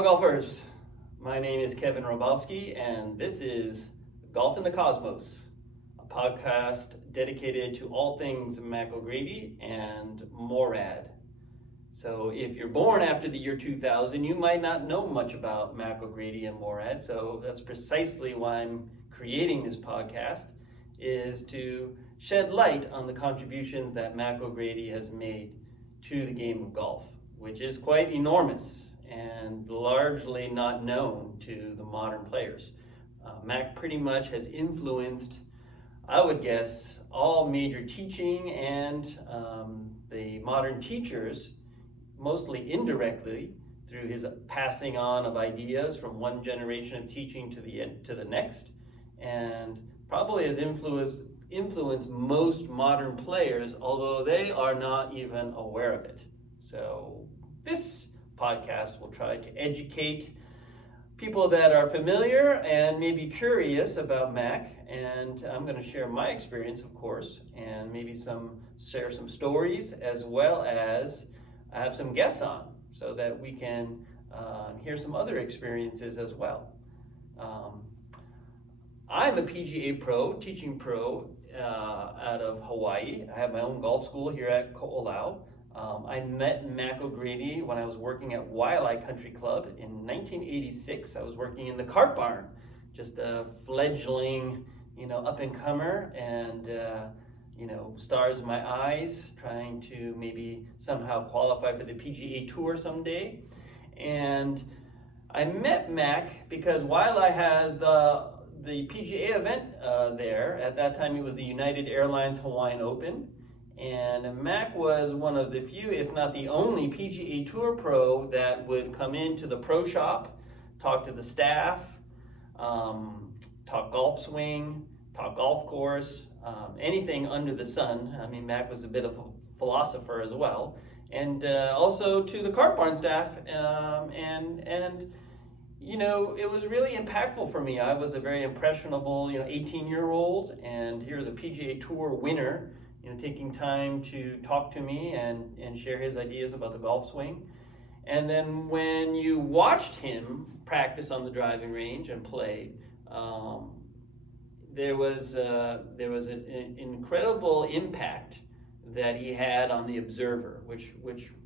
Hello golfers, my name is Kevin Robowski and this is Golf in the Cosmos, a podcast dedicated to all things Mac O'Grady and MORAD. So if you're born after the year 2000, you might not know much about Mac O'Grady and MORAD, so that's precisely why I'm creating this podcast, is to shed light on the contributions that Mac O'Grady has made to the game of golf, which is quite enormous and largely not known to the modern players. Mac pretty much has influenced, I would guess, all major teaching and the modern teachers, mostly indirectly, through his passing on of ideas from one generation of teaching to the next, and probably has influenced most modern players, although they are not even aware of it. So this podcast will try to educate people that are familiar and maybe curious about Mac, and I'm going to share my experience, of course, and maybe share some stories, as well as I have some guests on so that we can hear some other experiences as well. I'm a PGA pro, teaching pro out of Hawaii. I have my own golf school here at Ko'olau. I met Mac O'Grady when I was working at Waialae Country Club in 1986. I was working in the cart barn, just a fledgling, up-and-comer, and stars in my eyes, trying to maybe somehow qualify for the PGA Tour someday. And I met Mac because Waialae has the PGA event there. At that time, it was the United Airlines Hawaiian Open. And Mac was one of the few, if not the only, PGA Tour pro that would come into the pro shop, talk to the staff, talk golf swing, talk golf course, anything under the sun. I mean, Mac was a bit of a philosopher as well. And also to the cart barn staff. It was really impactful for me. I was a very impressionable, 18-year-old, and here's a PGA Tour winner, taking time to talk to me and share his ideas about the golf swing. And then when you watched him practice on the driving range and play, there was an incredible impact that he had on the observer, which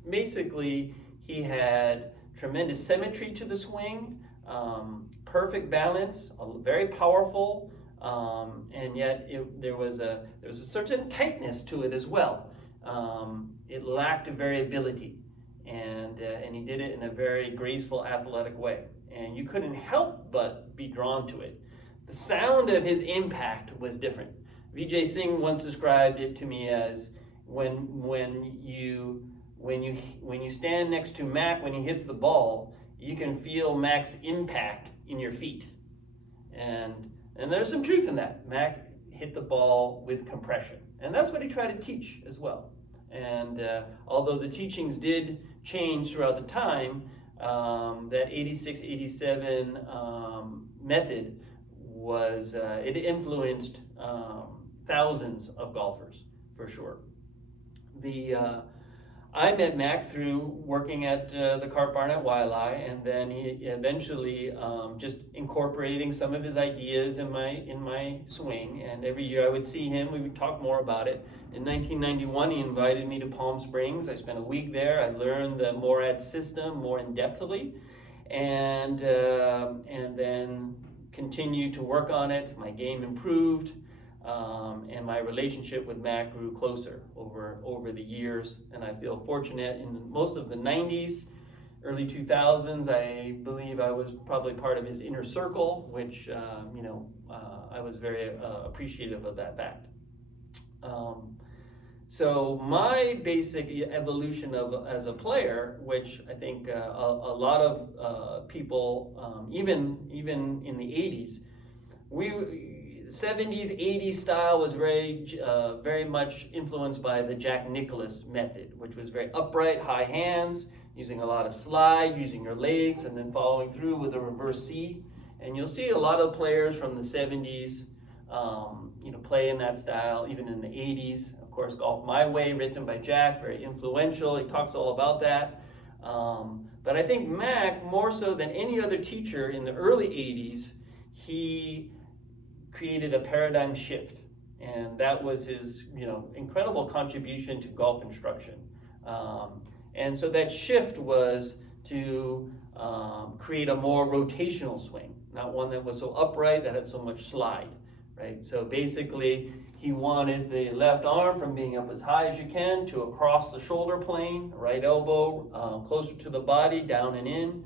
basically he had tremendous symmetry to the swing, perfect balance, very powerful. And yet there was a certain tightness to it as well. It lacked variability, and he did it in a very graceful, athletic way. And you couldn't help but be drawn to it. The sound of his impact was different. Vijay Singh once described it to me as when you stand next to Mac when he hits the ball, you can feel Mac's impact in your feet. And there's some truth in that. Mac hit the ball with compression. And that's what he tried to teach as well. And although the teachings did change throughout the time, that 86, 87 method it influenced thousands of golfers, for sure. I met Mac through working at the cart barn at Waialae, and then he eventually just incorporating some of his ideas in my swing. And every year I would see him, we would talk more about it. In 1991, he invited me to Palm Springs. I spent a week there. I learned the MORAD system more in-depthly, and then continued to work on it. My game improved. And my relationship with Mac grew closer over the years, and I feel fortunate. In most of the 90s, early 2000s, I believe I was probably part of his inner circle, which I was very appreciative of that fact. So my basic evolution as a player, which I think a lot of people, even in the 80s, 70s, 80s style was very much influenced by the Jack Nicklaus method, which was very upright, high hands, using a lot of slide, using your legs, and then following through with a reverse C. And you'll see a lot of players from the 70s, play in that style, even in the 80s. Of course, Golf My Way, written by Jack, very influential. He talks all about that. But I think Mac, more so than any other teacher in the early 80s, he created a paradigm shift. And that was his, incredible contribution to golf instruction. And so that shift was to create a more rotational swing, not one that was so upright that had so much slide, right? So basically, he wanted the left arm from being up as high as you can to across the shoulder plane, right elbow closer to the body, down and in.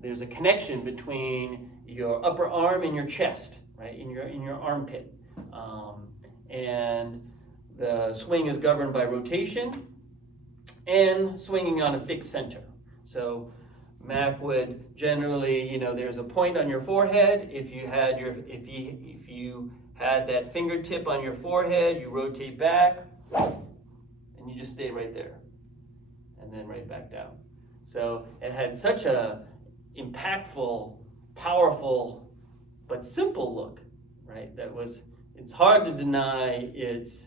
There's a connection between your upper arm and your chest, right, in your armpit. And the swing is governed by rotation and swinging on a fixed center. So Mac would generally, there's a point on your forehead. If you had that fingertip on your forehead, you rotate back, and you just stay right there, and then right back down. So it had such a impactful, powerful, but simple look, right? It's hard to deny its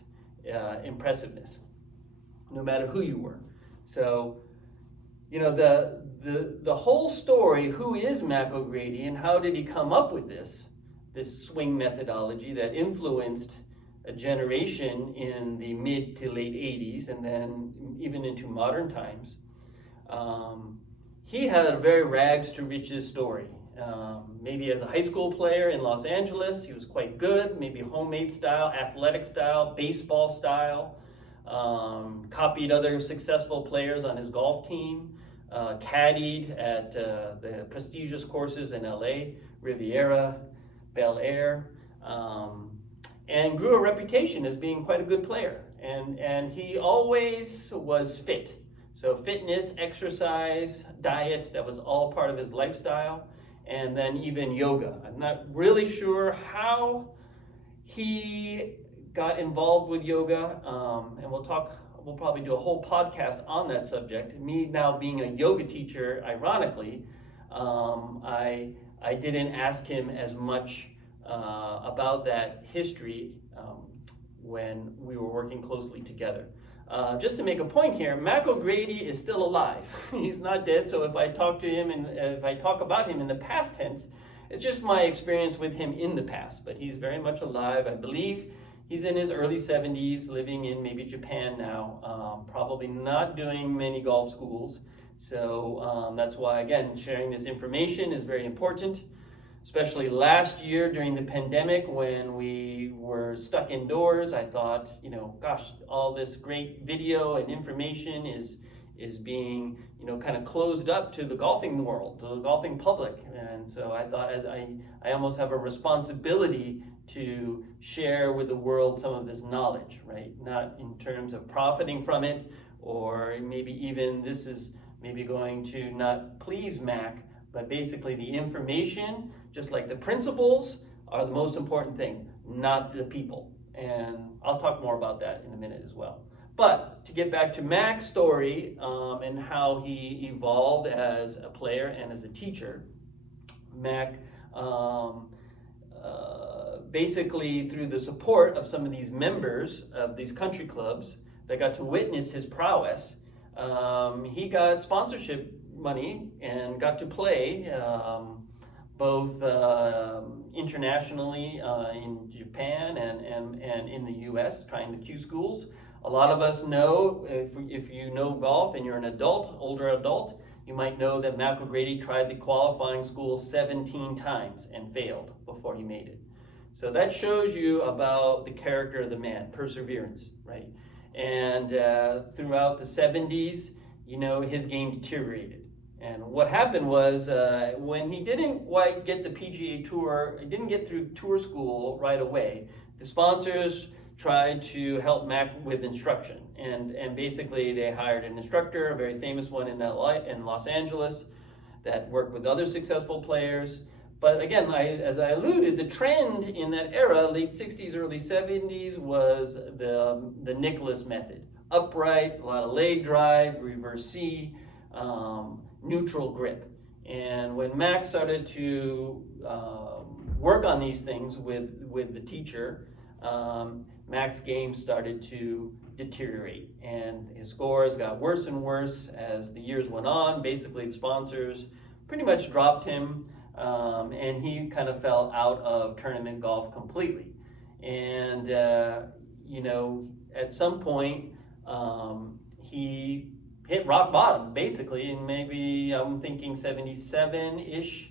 impressiveness, no matter who you were. So, the whole story, who is Mac O'Grady and how did he come up with this swing methodology that influenced a generation in the mid to late 80s and then even into modern times. He had a very rags to riches story. Maybe as a high school player in Los Angeles, he was quite good, maybe homemade style, athletic style, baseball style, copied other successful players on his golf team, caddied at the prestigious courses in LA, Riviera, Bel Air, and grew a reputation as being quite a good player. And he always was fit. So fitness, exercise, diet, that was all part of his lifestyle. And then even yoga. I'm not really sure how he got involved with yoga, and we'll probably do a whole podcast on that subject. Me now being a yoga teacher, ironically, I didn't ask him as much about that history when we were working closely together. Just to make a point here, Mac O'Grady is still alive. He's not dead, so if I talk to him and if I talk about him in the past tense, it's just my experience with him in the past, but he's very much alive. I believe he's in his early 70s, living in maybe Japan now, probably not doing many golf schools. So that's why, again, sharing this information is very important, especially last year during the pandemic when we were stuck indoors. I thought, gosh, all this great video and information is being, kind of closed up to the golfing world, to the golfing public. And so I thought I almost have a responsibility to share with the world some of this knowledge, right? Not in terms of profiting from it, or maybe even this is maybe going to not please Mac, but basically the information, just like the principles, are the most important thing, not the people. And I'll talk more about that in a minute as well. But to get back to Mac's story and how he evolved as a player and as a teacher, Mac basically through the support of some of these members of these country clubs that got to witness his prowess, he got sponsorship money and got to play both internationally in Japan and in the US, trying the Q schools. A lot of us know, if you know golf and you're an adult, older adult, you might know that Mac O'Grady tried the qualifying school 17 times and failed before he made it. So that shows you about the character of the man, perseverance, right? And throughout the 70s, his game deteriorated. And what happened was when he didn't quite get the PGA Tour, he didn't get through tour school right away, the sponsors tried to help Mac with instruction. And basically they hired an instructor, a very famous one in Los Angeles, that worked with other successful players. But again, as I alluded, the trend in that era, late 60s, early 70s, was the Nicklaus method. Upright, a lot of leg drive, reverse C, neutral grip. And when Mac started to work on these things with the teacher, Mac's game started to deteriorate, and his scores got worse and worse as the years went on. Basically, the sponsors pretty much dropped him, and he kind of fell out of tournament golf completely. And at some point, he hit rock bottom, basically, and maybe I'm thinking 77-ish,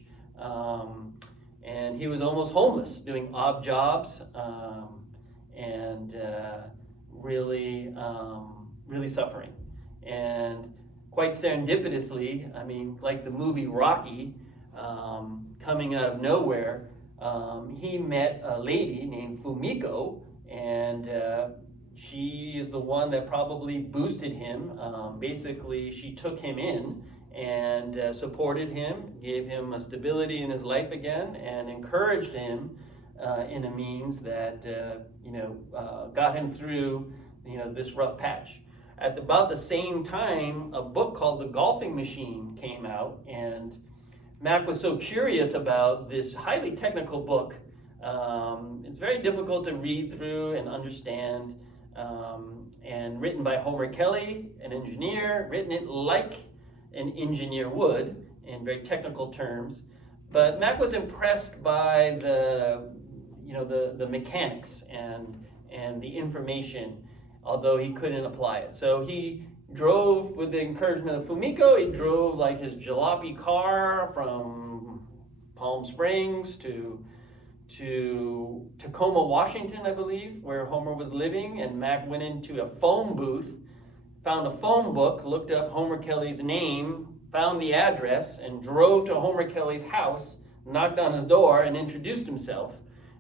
and he was almost homeless, doing odd jobs, and really suffering. And quite serendipitously, I mean, like the movie Rocky, coming out of nowhere, he met a lady named Fumiko, and she is the one that probably boosted him. Basically, she took him in and supported him, gave him a stability in his life again, and encouraged him in a means that got him through this rough patch. At about the same time, a book called The Golfing Machine came out, and Mac was so curious about this highly technical book. It's very difficult to read through and understand, and written by Homer Kelly, an engineer, written it like an engineer would in very technical terms. But Mac was impressed by the mechanics and the information, although he couldn't apply it. So he drove, with the encouragement of Fumiko, he drove like his jalopy car from Palm Springs to Tacoma, Washington, I believe, where Homer was living. And Mac went into a phone booth, found a phone book, looked up Homer Kelly's name, found the address, and drove to Homer Kelly's house, knocked on his door, and introduced himself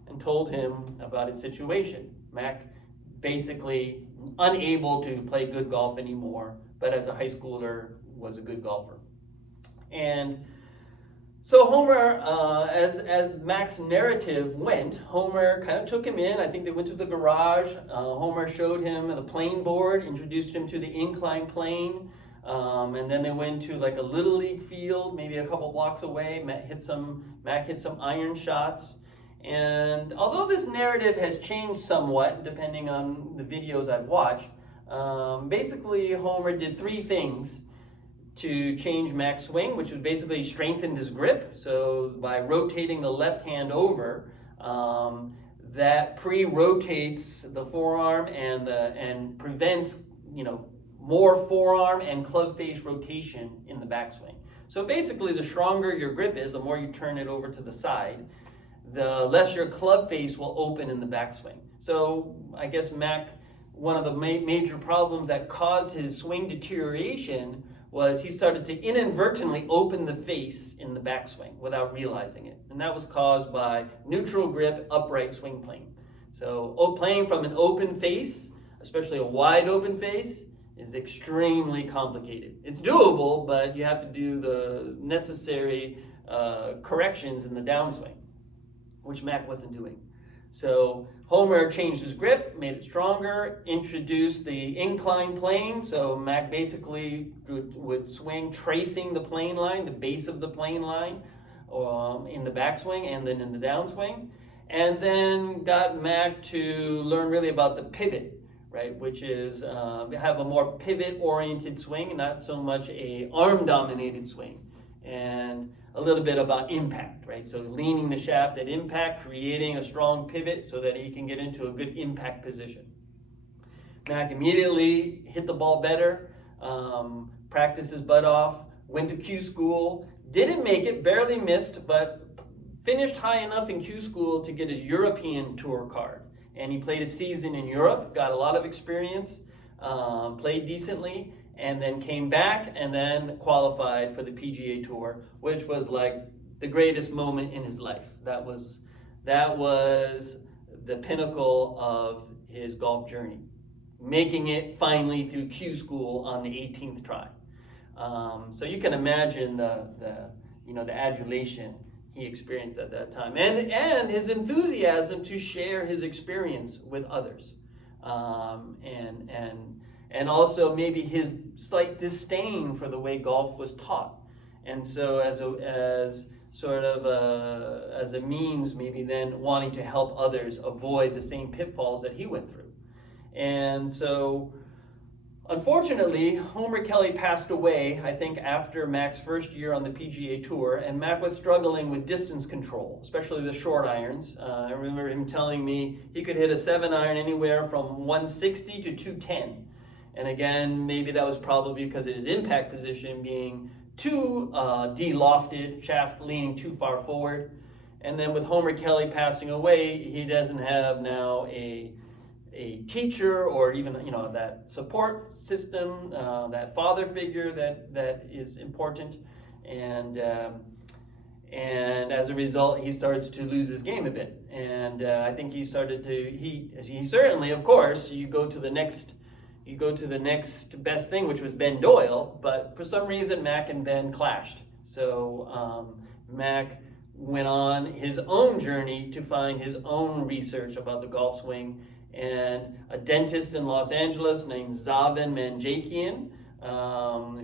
and told him about his situation. Mac basically unable to play good golf anymore, but as a high schooler was a good golfer. And so Homer, as Mac's narrative went, Homer kind of took him in. I think they went to the garage. Homer showed him the plane board, introduced him to the incline plane, and then they went to like a little league field, maybe a couple blocks away. Mac hit some iron shots. And although this narrative has changed somewhat, depending on the videos I've watched, basically Homer did three things to change Mac's swing, which was basically strengthened his grip. So by rotating the left hand over, that pre-rotates the forearm and prevents more forearm and club face rotation in the backswing. So basically, the stronger your grip is, the more you turn it over to the side, the less your club face will open in the backswing. So I guess Mac, one of the major problems that caused his swing deterioration was he started to inadvertently open the face in the backswing without realizing it. And that was caused by neutral grip, upright swing plane. So playing from an open face, especially a wide open face, is extremely complicated. It's doable, but you have to do the necessary corrections in the downswing, which Mac wasn't doing. So Homer changed his grip, made it stronger, introduced the incline plane. So Mac basically would swing tracing the plane line, the base of the plane line, in the backswing and then in the downswing. And then got Mac to learn really about the pivot, right? Which is have a more pivot-oriented swing, not so much a arm-dominated swing. And a little bit about impact, right? So leaning the shaft at impact, creating a strong pivot so that he can get into a good impact position. Mac immediately hit the ball better, practiced his butt off, went to Q school, didn't make it, barely missed, but finished high enough in Q school to get his European Tour card. And he played a season in Europe, got a lot of experience, played decently, and then came back and then qualified for the PGA Tour, which was like the greatest moment in his life. That was the pinnacle of his golf journey, making it finally through Q school on the 18th try. So you can imagine the adulation he experienced at that time, and his enthusiasm to share his experience with others, and also maybe his slight disdain for the way golf was taught. And so as a means, maybe then wanting to help others avoid the same pitfalls that he went through. And so, unfortunately, Homer Kelly passed away, I think, after Mac's first year on the PGA Tour, and Mac was struggling with distance control, especially the short irons. I remember him telling me he could hit a 7-iron anywhere from 160 to 210. And again, maybe that was probably because of his impact position being too de-lofted, shaft leaning too far forward. And then with Homer Kelly passing away, he doesn't have now a teacher or even that support system, that father figure that is important, and as a result, he starts to lose his game a bit. And I think he started to he certainly, of course, you go to the next best thing, which was Ben Doyle, but for some reason Mac and Ben clashed. So Mac went on his own journey to find his own research about the golf swing, and a dentist in Los Angeles named Zavin Manjakian,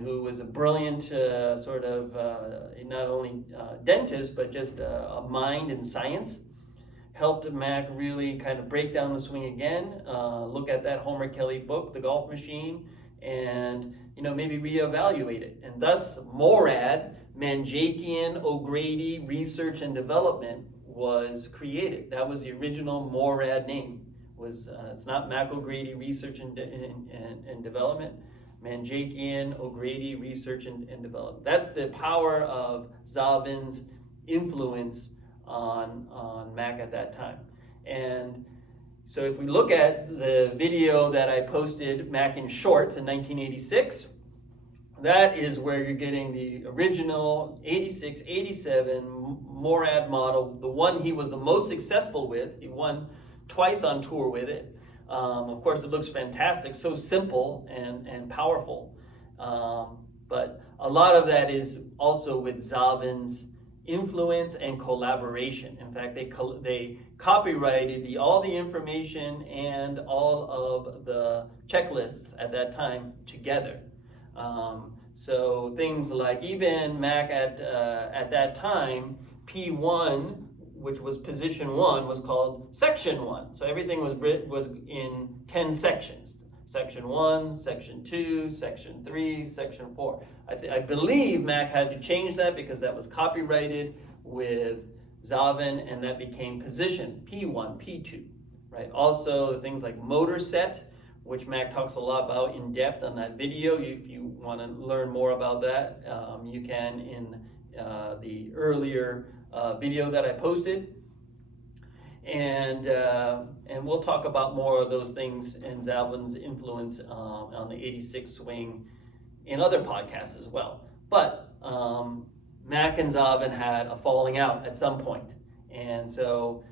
who was a brilliant not only dentist, but just a mind in science, helped Mac really kind of break down the swing again, look at that Homer Kelly book, The Golf Machine, and maybe reevaluate it. And thus MORAD, Manjakian O'Grady Research and Development, was created. That was the original MORAD name. It's not Mac O'Grady Research and Development, Manjakian O'Grady Research and Development. That's the power of Zavin's influence on Mac at that time. And so if we look at the video that I posted, Mac in Shorts, in 1986, that is where you're getting the original 86, 87 MORAD model, the one he was the most successful with. He won twice on tour with it. Of course, it looks fantastic, so simple and powerful. But a lot of that is also with Zavin's influence and collaboration. In fact, they copyrighted all the information and all of the checklists at that time together. So things like, even Mac at that time, P1, which was position 1, was called section 1. So everything was in 10 sections. Section 1, section 2, section 3, section 4. I believe Mac had to change that because that was copyrighted with Zavin, and that became position P1, P2, right? Also, the things like motor set, which Mac talks a lot about in depth on that video. If you want to learn more about that, you can in the earlier video that I posted. And we'll talk about more of those things and Zavin's influence on the 86 swing in other podcasts as well. But Mac and Zavin had a falling out at some point. And so,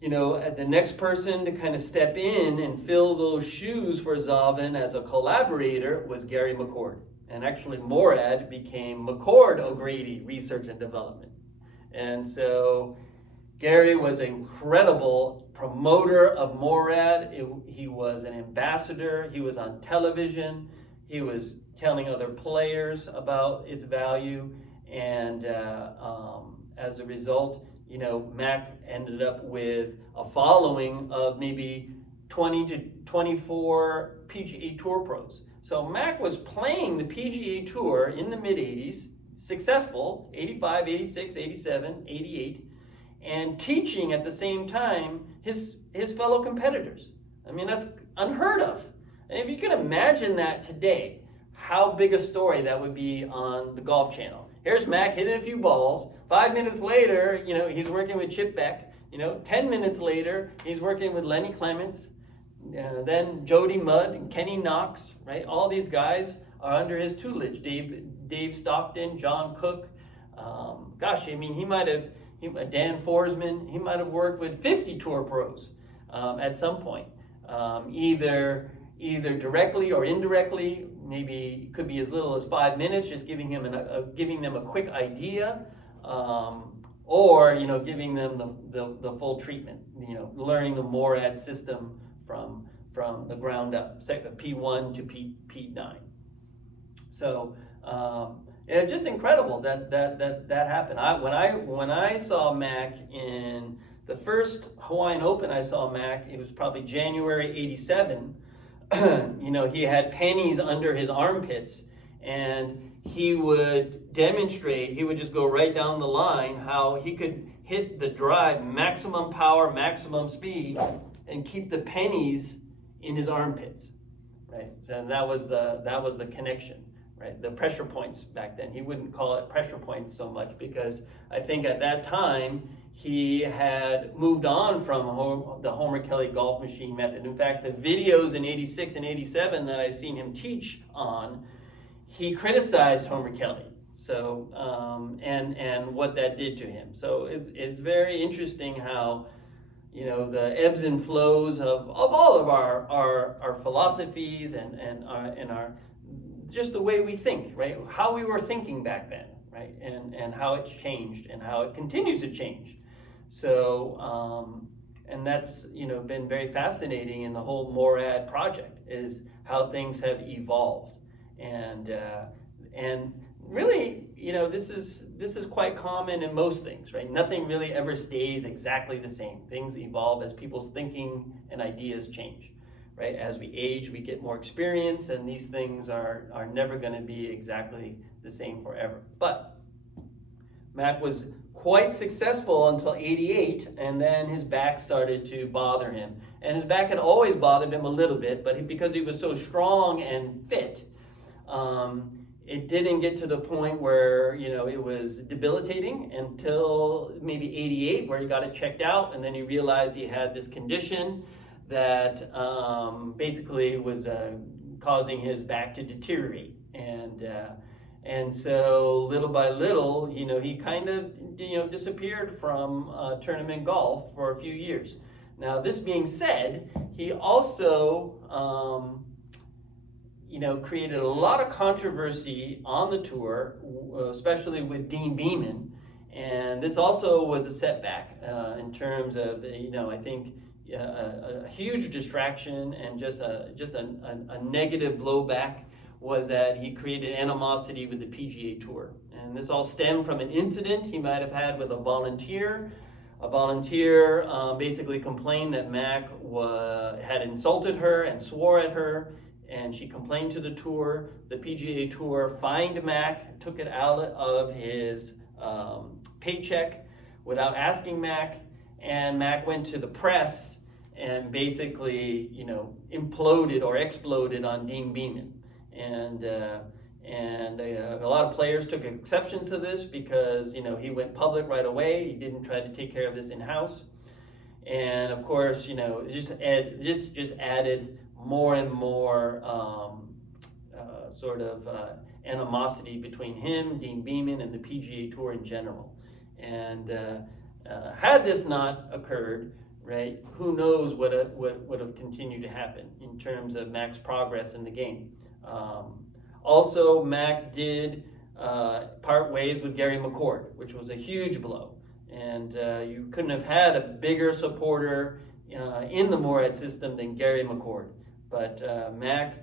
the next person to kind of step in and fill those shoes for Zavin as a collaborator was Gary McCord. And actually MORAD became McCord O'Grady Research and Development. And so Gary was an incredible promoter of MORAD. He was an ambassador. He was on television. He was telling other players about its value. And as a result, Mac ended up with a following of maybe 20 to 24 PGA Tour pros. So Mac was playing the PGA Tour in the mid-80s, successful, 85, 86, 87, 88, and teaching at the same time his fellow competitors. I mean, that's unheard of. And if you can imagine that today, how big a story that would be on the Golf Channel. Here's Mac hitting a few balls. 5 minutes later, he's working with Chip Beck. 10 minutes later, he's working with Lenny Clements. Then Jody Mudd and Kenny Knox, right? All these guys are under his tutelage. Dave Stockton, John Cook. He might have, Dan Forsman, he might have worked with 50 tour pros at some point. Either directly or indirectly. Maybe it could be as little as 5 minutes, just giving them a quick idea, or giving them the full treatment. Learning the MORAD system from the ground up, P1 to P9. So it's just incredible that happened. When I saw Mac in The first Hawaiian Open I saw Mac, it was probably January '87. He had pennies under his armpits, and he would demonstrate, he would just go right down the line how he could hit the drive, maximum power, maximum speed, and keep the pennies in his armpits, right? And that was the connection, right? The pressure points back then. He wouldn't call it pressure points so much because I think at that time he had moved on from the Homer Kelly golf machine method. In fact, the videos in '86 and '87 that I've seen him teach on, he criticized Homer Kelly. So, and what that did to him. So it's very interesting how, the ebbs and flows of all of our philosophies and our just the way we think, right? How we were thinking back then, right? And how it's changed and how it continues to change. So, and that's, been very fascinating in the whole MORAD project, is how things have evolved. And really, this is quite common in most things, right? Nothing really ever stays exactly the same. Things evolve as people's thinking and ideas change, right? As we age, we get more experience, and these things are never going to be exactly the same forever. But Mac was quite successful until '88, and then his back started to bother him. And his back had always bothered him a little bit, but because he was so strong and fit, it didn't get to the point where, it was debilitating until maybe '88, where he got it checked out, and then he realized he had this condition that basically was causing his back to deteriorate. And so little by little, he kind of, disappeared from tournament golf for a few years. Now, this being said, he also, created a lot of controversy on the tour, especially with Dean Beeman. And this also was a setback in terms of, I think a huge distraction and just a negative blowback was that he created animosity with the PGA Tour. And this all stemmed from an incident he might have had with a volunteer. A volunteer basically complained that Mac had insulted her and swore at her, and she complained to the tour. The PGA Tour fined Mac, took it out of his paycheck without asking Mac, and Mac went to the press and basically, imploded or exploded on Dean Beeman. And a lot of players took exceptions to this because, he went public right away. He didn't try to take care of this in-house. And of course, it just added more and more animosity between him, Dean Beeman, and the PGA Tour in general. And had this not occurred, right, who knows what would have continued to happen in terms of Mac's progress in the game. Also, Mac did part ways with Gary McCord, which was a huge blow. And you couldn't have had a bigger supporter in the MORAD system than Gary McCord. But Mac,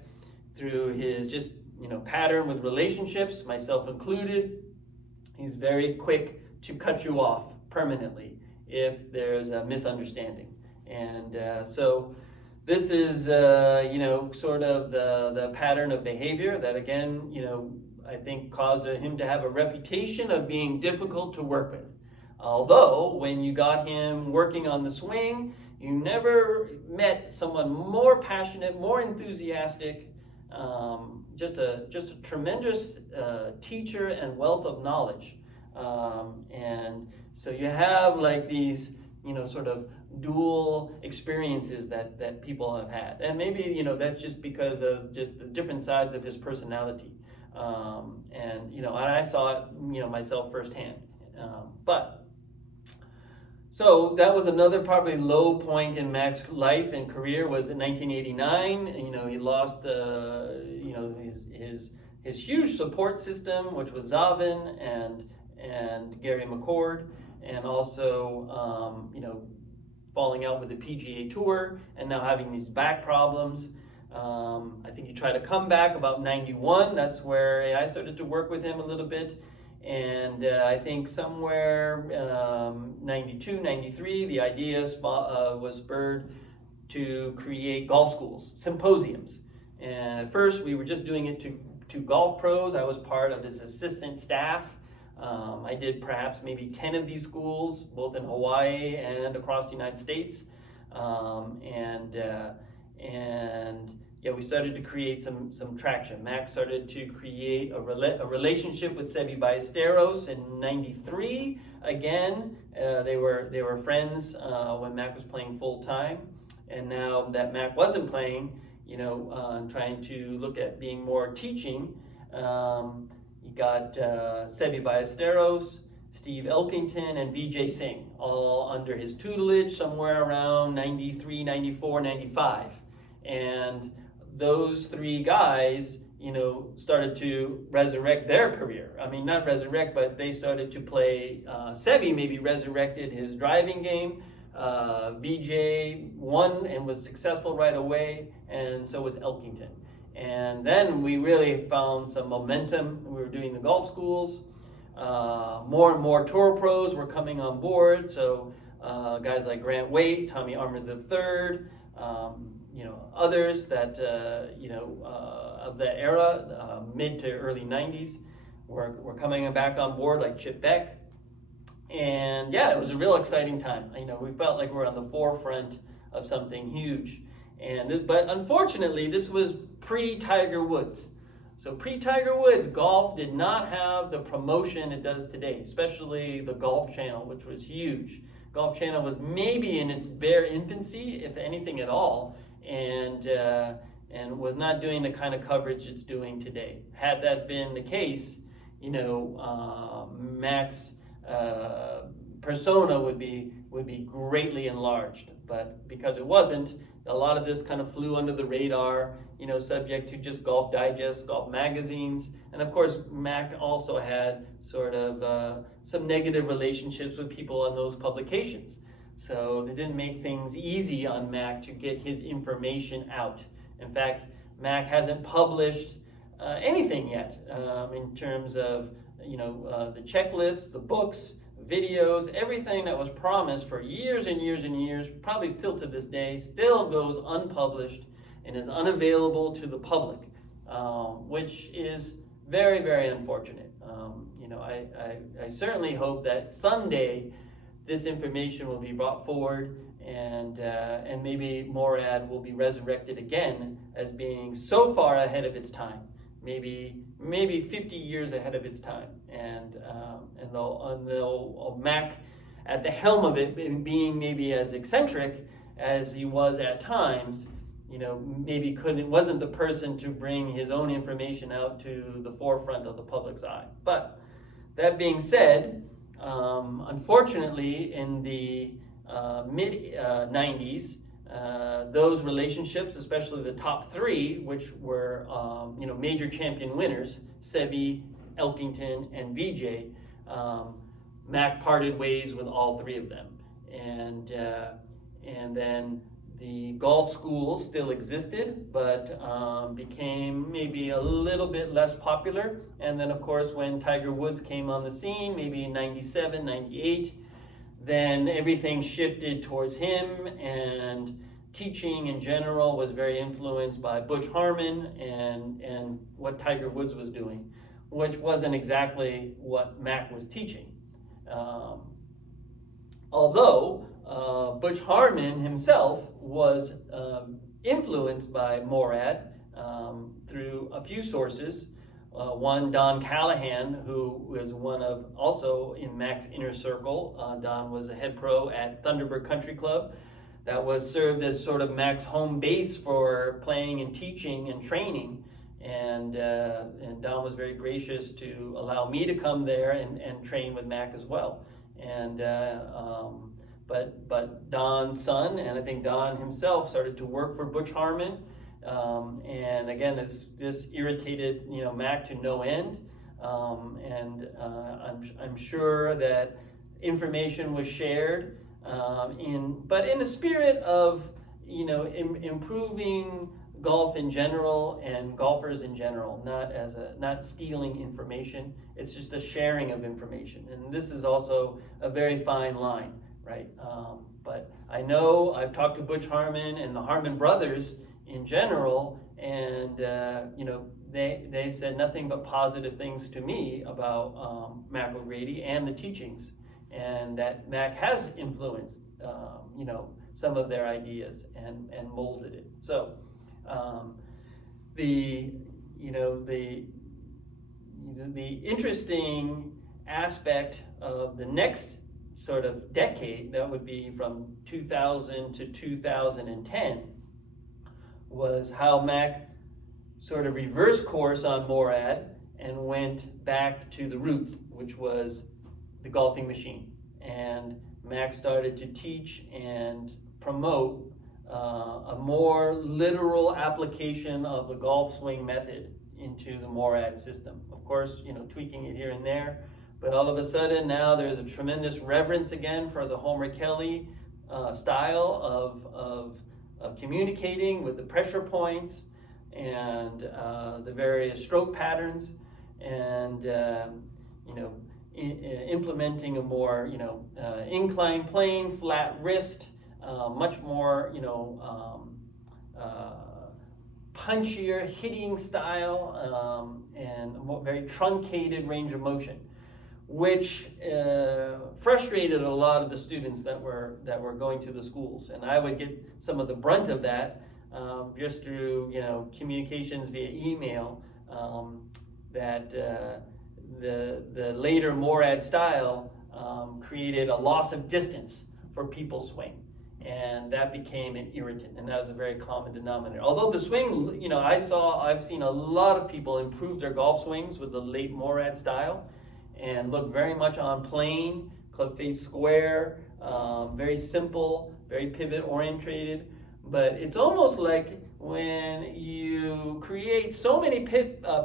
through his just pattern with relationships, myself included, he's very quick to cut you off permanently if there's a misunderstanding. And so this is sort of the pattern of behavior that, again, I think caused him to have a reputation of being difficult to work with. Although when you got him working on the swing, you never met someone more passionate, more enthusiastic, just a tremendous teacher and wealth of knowledge. And so you have like these, sort of dual experiences that people have had. And maybe, that's just because of just the different sides of his personality. And I saw it, myself firsthand. So that was another probably low point in Mac's life and career, was in 1989. He lost, his huge support system, which was Zavin and Gary McCord, and also, falling out with the PGA Tour and now having these back problems. I think he tried to come back about '91. That's where I started to work with him a little bit. And I think somewhere 92, 93, the idea was spurred to create golf schools, symposiums. And at first we were just doing it to golf pros. I was part of his assistant staff. I did perhaps maybe 10 of these schools, both in Hawaii and across the United States. And yeah, we started to create some traction. Mac started to create a relationship with Seve Ballesteros in '93. Again, they were friends when Mac was playing full time, and now that Mac wasn't playing, trying to look at being more teaching. You got Seve Ballesteros, Steve Elkington, and Vijay Singh, all under his tutelage somewhere around 93, 94, 95. And those three guys, started to resurrect their career. I mean, not resurrect, but they started to play. Seve maybe resurrected his driving game. Vijay won and was successful right away, and so was Elkington. And then we really found some momentum. We were doing the golf schools. More and more tour pros were coming on board. So guys like Grant Waite, Tommy Armour III, others that of that era, mid to early '90s, were coming back on board, like Chip Beck. And yeah, it was a real exciting time. We felt like we were on the forefront of something huge. But unfortunately, this was pre-Tiger Woods. So pre-Tiger Woods, golf did not have the promotion it does today, especially the Golf Channel, which was huge. Golf Channel was maybe in its bare infancy, if anything at all, and was not doing the kind of coverage it's doing today. Had that been the case, Mac's persona would be greatly enlarged. But because it wasn't, a lot of this kind of flew under the radar, subject to just Golf Digest, golf magazines. And of course, Mac also had sort of some negative relationships with people on those publications. So they didn't make things easy on Mac to get his information out. In fact, Mac hasn't published anything yet in terms of the checklists, the books, videos, everything that was promised for years and years and years, probably still to this day, still goes unpublished and is unavailable to the public, which is very, very unfortunate. I certainly hope that someday this information will be brought forward, and maybe MORAD will be resurrected again as being so far ahead of its time, maybe 50 years ahead of its time, and they'll Mac at the helm of it, being maybe as eccentric as he was at times, maybe wasn't the person to bring his own information out to the forefront of the public's eye. But that being said, unfortunately, in the mid 90s, those relationships, especially the top three, which were major champion winners, Seve, Elkington, and Vijay, Mac parted ways with all three of them, and then the golf schools still existed, but became maybe a little bit less popular. And then, of course, when Tiger Woods came on the scene, maybe in '97, '98, then everything shifted towards him, and teaching in general was very influenced by Butch Harmon and what Tiger Woods was doing, which wasn't exactly what Mac was teaching. Although Butch Harmon himself was influenced by MORAD through a few sources. One, Don Callahan, who was one of, also in Mac's inner circle. Don was a head pro at Thunderbird Country Club. That was served as sort of Mac's home base for playing and teaching and training. And Don was very gracious to allow me to come there and train with Mac as well. And but Don's son, and I think Don himself, started to work for Butch Harmon. And again, this irritated Mac to no end. I'm sure that information was shared, but in the spirit of improving golf in general and golfers in general, not stealing information. It's just a sharing of information, and this is also a very fine line, right? But I know I've talked to Butch Harmon and the Harmon brothers in general, and they've said nothing but positive things to me about Mac O'Grady and the teachings, and that Mac has influenced some of their ideas and molded it. So the interesting aspect of the next sort of decade, that would be from 2000 to 2010, was how Mac sort of reversed course on MORAD and went back to the root, which was the golfing machine. And Mac started to teach and promote a more literal application of the golf swing method into the MORAD system. Of course, tweaking it here and there, but all of a sudden now there's a tremendous reverence again for the Homer Kelly style of communicating with the pressure points and the various stroke patterns, and implementing a more incline plane, flat wrist, much more punchier hitting style, and a more very truncated range of motion, which frustrated a lot of the students that were going to the schools, and I would get some of the brunt of that just through communications via email, that the later MORAD style created a loss of distance for people's swing, and that became an irritant, and that was a very common denominator. Although the swing, I've seen a lot of people improve their golf swings with the late MORAD style and look very much on plane, club face square, very simple, very pivot orientated. But it's almost like when you create so many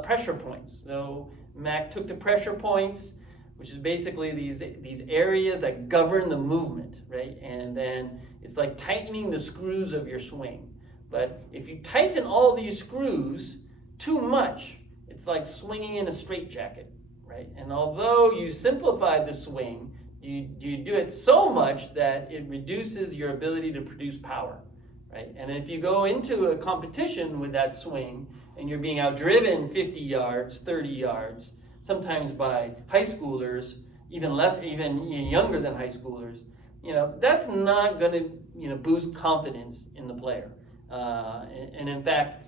pressure points. So Mac took the pressure points, which is basically these areas that govern the movement, right? And then it's like tightening the screws of your swing. But if you tighten all these screws too much, it's like swinging in a straitjacket, right? And although you simplify the swing, you do it so much that it reduces your ability to produce power, right? And if you go into a competition with that swing and you're being outdriven 50 yards, 30 yards, sometimes by high schoolers, even younger than high schoolers, that's not going to boost confidence in the player. And in fact,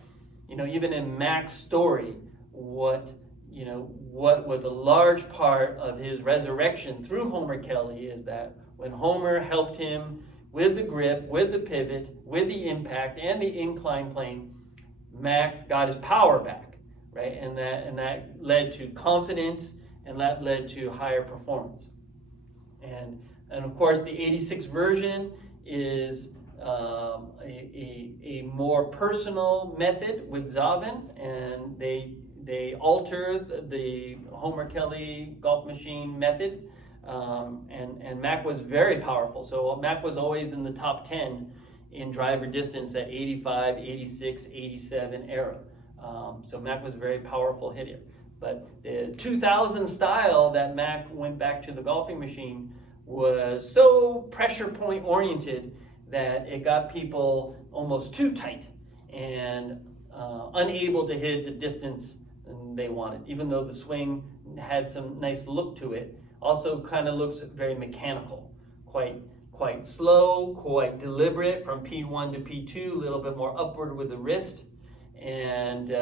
even in Mac's story, what was a large part of his resurrection through Homer Kelly is that when Homer helped him with the grip, with the pivot, with the impact, and the incline plane, Mac got his power back, right? And that led to confidence, and that led to higher performance. And of course, the 86 version is a more personal method with Zavin, and they altered the Homer Kelly golf machine method, and Mac was very powerful. So Mac was always in the top 10 in driver distance at 85, 86, 87 era. So Mac was a very powerful hitter. But the 2000 style that Mac went back to the golfing machine was so pressure point oriented that it got people almost too tight and unable to hit the distance they wanted, even though the swing had some nice look to it. Also kind of looks very mechanical, quite slow, quite deliberate from P1 to P2, a little bit more upward with the wrist, and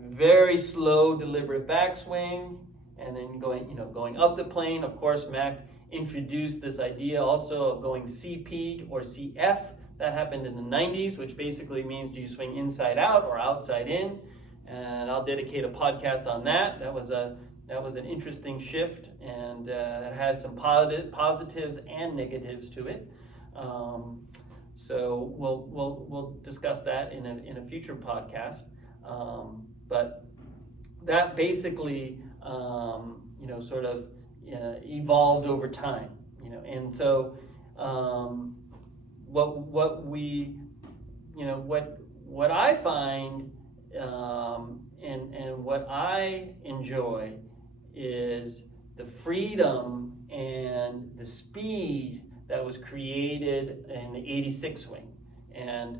very slow, deliberate backswing, and then going up the plane. Of course, Mac introduced this idea also of going CP or CF. That happened in the 90s, which basically means do you swing inside out or outside in? And I'll dedicate a podcast on that. That was an interesting shift, and it has some positives and negatives to it. So we'll discuss that in a future podcast. But that basically sort of evolved over time, and so what what I find and what I enjoy is the freedom and the speed that was created in the 86 swing, and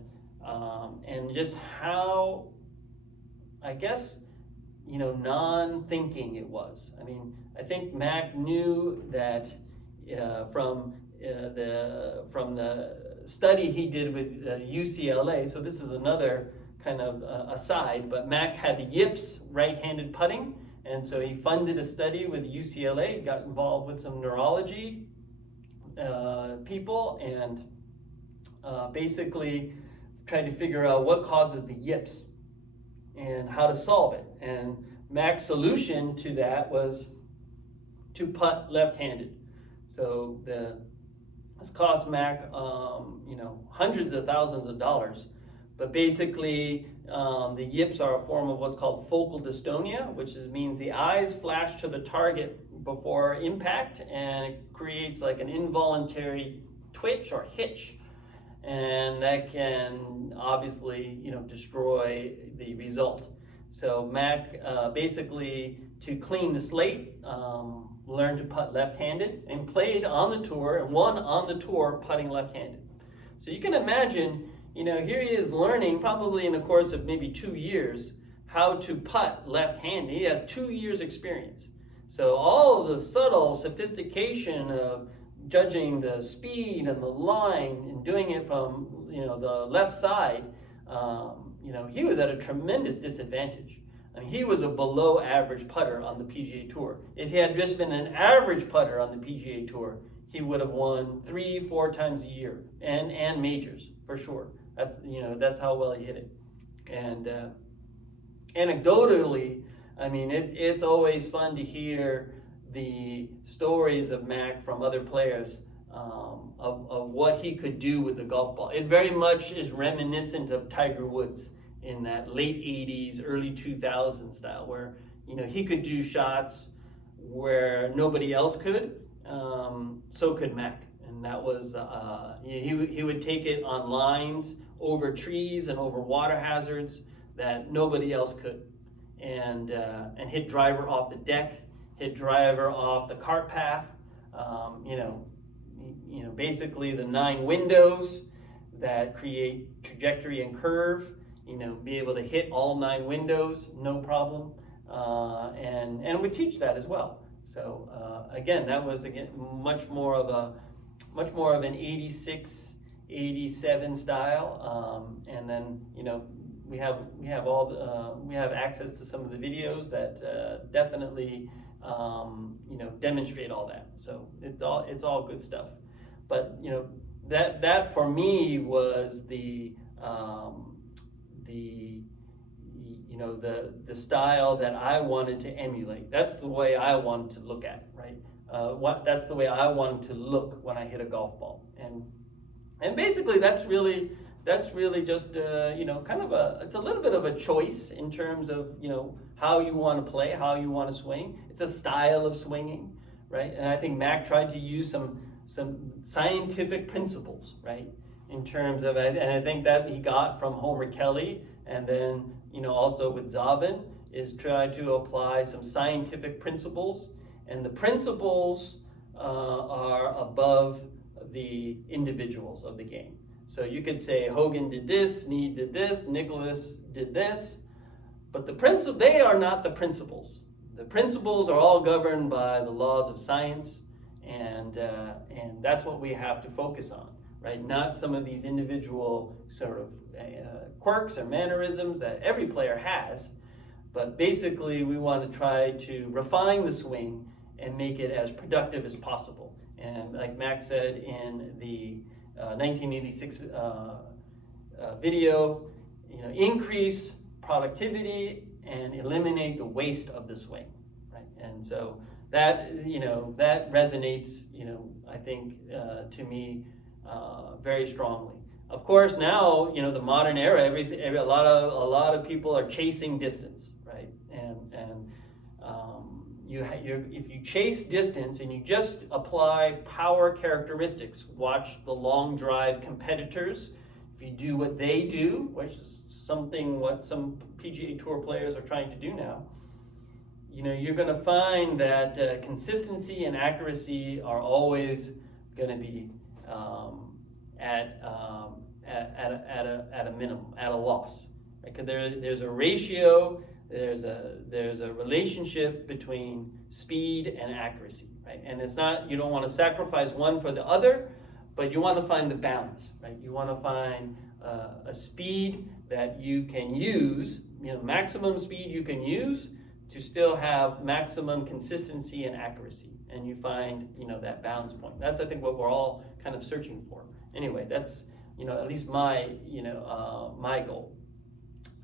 just how, I guess, non-thinking it was. I mean, I think Mac knew that from the study he did with UCLA. So this is another kind of aside, but Mac had the yips, right-handed putting, and so he funded a study with UCLA, got involved with some neurology people, and basically tried to figure out what causes the yips and how to solve it. And Mac's solution to that was to putt left-handed. So this cost Mac, hundreds of thousands of dollars. But basically, the yips are a form of what's called focal dystonia, which means the eyes flash to the target before impact, and it creates like an involuntary twitch or hitch. And that can obviously, destroy the result. So Mac basically, to clean the slate, learned to putt left-handed and played on the tour and won on the tour putting left-handed. So you can imagine, here he is learning probably in the course of maybe 2 years how to putt left-handed. He has 2 years experience. So all of the subtle sophistication of judging the speed and the line and doing it from the left side, he was at a tremendous disadvantage. I mean, he was a below average putter on the PGA Tour. If he had just been an average putter on the PGA Tour, he would have won 3-4 times a year and majors for sure. That's how well he hit it. And anecdotally, I mean, it's always fun to hear the stories of Mac from other players of what he could do with the golf ball. It very much is reminiscent of Tiger Woods in that late 80s, early 2000s style, where he could do shots where nobody else could. So could Mac, and that was he would take it on lines over trees and over water hazards that nobody else could, and hit driver off the deck, hit driver off the cart path. Basically the 9 windows that create trajectory and curve. Be able to hit all 9 windows, no problem, and we teach that as well. So again, that was much more of an 86, 87 style, and then we have access to some of the videos that definitely demonstrate all that. So it's all good stuff. But that for me was the style that I wanted to emulate. That's the way I wanted to look at it, right? That's the way I wanted to look when I hit a golf ball. And basically that's really just kind of it's a little bit of a choice in terms of how you want to play, how you want to swing. It's a style of swinging, right? And I think Mac tried to use some scientific principles, right, in terms of it, and I think that he got from Homer Kelly, and then also with Zavin, is try to apply some scientific principles, and the principles are above the individuals of the game. So you could say Hogan did this, Snead did this, Nicholas did this, but they are not the principles. The principles are all governed by the laws of science, and that's what we have to focus on, right? Not some of these individual sort of quirks or mannerisms that every player has, but basically we want to try to refine the swing and make it as productive as possible. And like Mac said in the 1986 video, increase productivity and eliminate the waste of the swing, right? And so that that resonates, I think to me very strongly. Of course, now the modern era, a lot of people are chasing distance, right? And if you chase distance and you just apply power characteristics, watch the long drive competitors if you do what they do, which is something what some PGA Tour players are trying to do now, you know, you're going to find that consistency and accuracy are always going to be at a minimum, at a loss. Right? 'Cause there's a ratio, there's a relationship between speed and accuracy, right? And it's not, you don't want to sacrifice one for the other, but you want to find the balance, right? You want to find a speed that you can use, you know, maximum speed you can use to still have maximum consistency and accuracy. And you find, you know, that balance point. That's, I think, what we're all kind of searching for. Anyway, that's, you know, at least my, you know, my goal.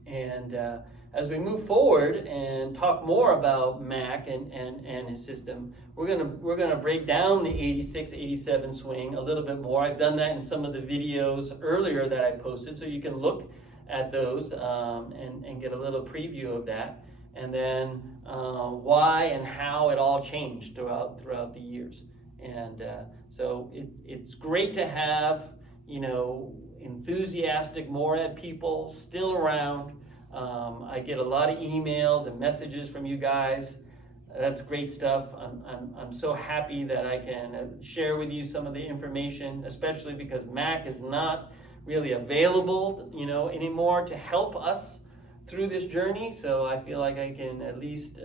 And as we move forward and talk more about Mac and his system, we're gonna break down the 86, 87 swing a little bit more. I've done that in some of the videos earlier that I posted, so you can look at those and get a little preview of that. And then why and how it all changed throughout the years. And so it's great to have, you know, enthusiastic MORAD people still around. I get a lot of emails and messages from you guys. That's great stuff. I'm so happy that I can share with you some of the information, especially because Mac is not really available, you know, anymore to help us through this journey. So I feel like I can at least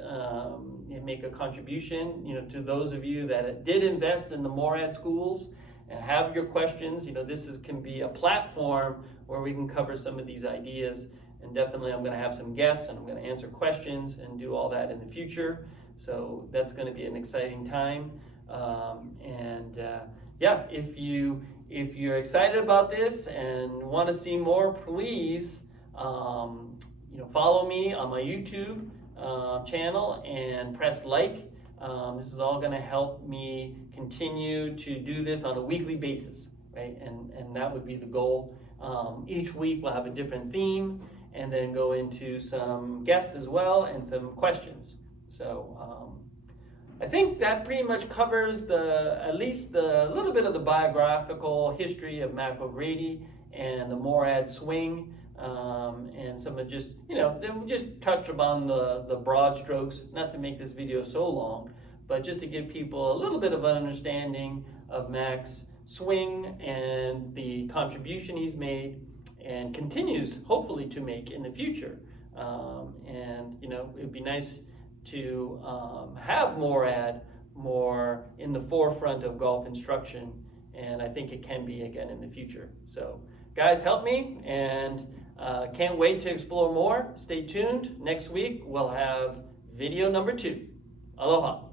make a contribution, you know, to those of you that did invest in the MORAD schools and have your questions. You know, can be a platform where we can cover some of these ideas. And definitely I'm going to have some guests and I'm going to answer questions and do all that in the future. So that's going to be an exciting time. Yeah, if you're excited about this and want to see more, please you know, follow me on my YouTube channel and press like. This is all going to help me continue to do this on a weekly basis, right? And that would be the goal. Each week we'll have a different theme and then go into some guests as well and some questions. So I think that pretty much covers at least the little bit of the biographical history of Mac O'Grady and the MORAD swing. And some of just, you know, then we just touch upon the broad strokes, not to make this video so long, but just to give people a little bit of an understanding of Mac's swing and the contribution he's made and continues hopefully to make in the future. And, you know, it'd be nice to have MORAD more in the forefront of golf instruction, and I think it can be again in the future. So guys, help me, and can't wait to explore more. Stay tuned. Next week we'll have video number 2. Aloha.